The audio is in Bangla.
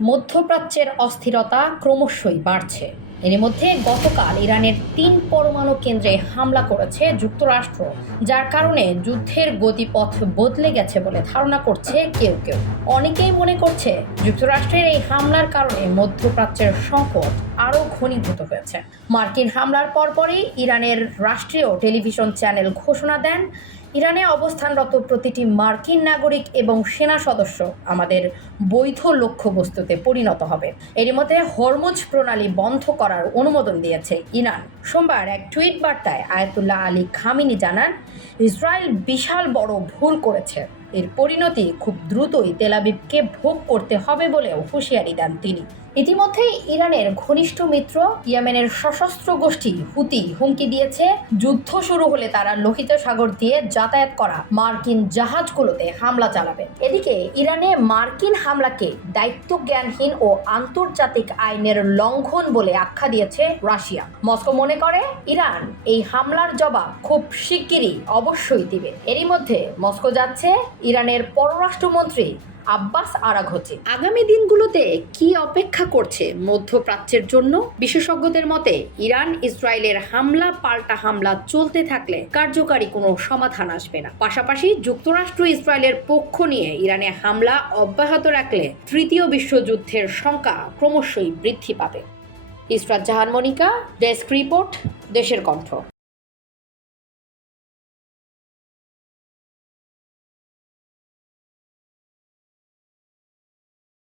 মধ্যপ্রাচ্যের অস্থিরতা ক্রমশই বাড়ছে। এর মধ্যে গতকাল ইরানের তিন পরমাণু কেন্দ্রে হামলা করেছে যুক্তরাষ্ট্র, যার কারণে যুদ্ধের গতিপথ বদলে গেছে বলে ধারণা করছে কেউ কেউ। অনেকেই মনে করছে যুক্তরাষ্ট্রের এই হামলার কারণে মধ্যপ্রাচ্যের সংকট আরও ঘনীভূত হয়েছে। মার্কিন হামলার পরপরই ইরানের রাষ্ট্রীয় টেলিভিশন চ্যানেল ঘোষণা দেন, ইরানে অবস্থানরত প্রতিটি মার্কিন নাগরিক এবং সেনা সদস্য আমাদের বৈধ লক্ষ্যবস্তুতে পরিণত হবে। এরই মধ্যে হরমুজ প্রণালী বন্ধ করার অনুমোদন দিয়েছে ইরান। সোমবার এক টুইট বার্তায় আয়াতুল্লাহ আলী খামিনি জানান, ইসরায়েল বিশাল বড় ভুল করেছে। এর পরিণতি খুব দ্রুতই তেলাবিবকে ভোগ করতে হবে বলেও হুঁশিয়ারি দেন তিনি। ইতিমধ্যেই ইরানের ঘনিষ্ঠ মিত্র ইয়েমেনের সশস্ত্র গোষ্ঠী হুতি হুমকি দিয়েছে। যুদ্ধ শুরু হলে তারা লোহিত সাগর দিয়ে যাতায়াত করা মার্কিন জাহাজগুলোতে হামলা চালাবে এদিকে ইরানে মার্কিন হামলাকে দায়িত্ব জ্ঞানহীন ও আন্তর্জাতিক আইনের লঙ্ঘন বলে আখ্যা দিয়েছে রাশিয়া। মস্কো মনে করে, ইরান এই হামলার জবাব খুব শিগগিরই অবশ্যই দিবে। এরই মধ্যে মস্কো যাচ্ছে ইরানের পররাষ্ট্রমন্ত্রী আব্বাস আরাঘচি। আগামী দিনগুলোতে কি অপেক্ষা করছে মধ্যপ্রাচ্যের জন্য। বিশেষজ্ঞদের মতে, ইরান, ইসরায়েলের হামলা, পাল্টা হামলা চলতে থাকলে কার্যকারী কোনো সমাধান আসবে না। পাশাপাশি যুক্তরাষ্ট্র, ইসরায়েলের পক্ষ নিয়ে ইরানে হামলা অব্যাহত রাখলে তৃতীয় বিশ্বযুদ্ধের শঙ্কা ক্রমশই বৃদ্ধি পাবে। ইসরাত জাহান মনিকা, ডেস্ক রিপোর্ট, দেশের কণ্ঠ।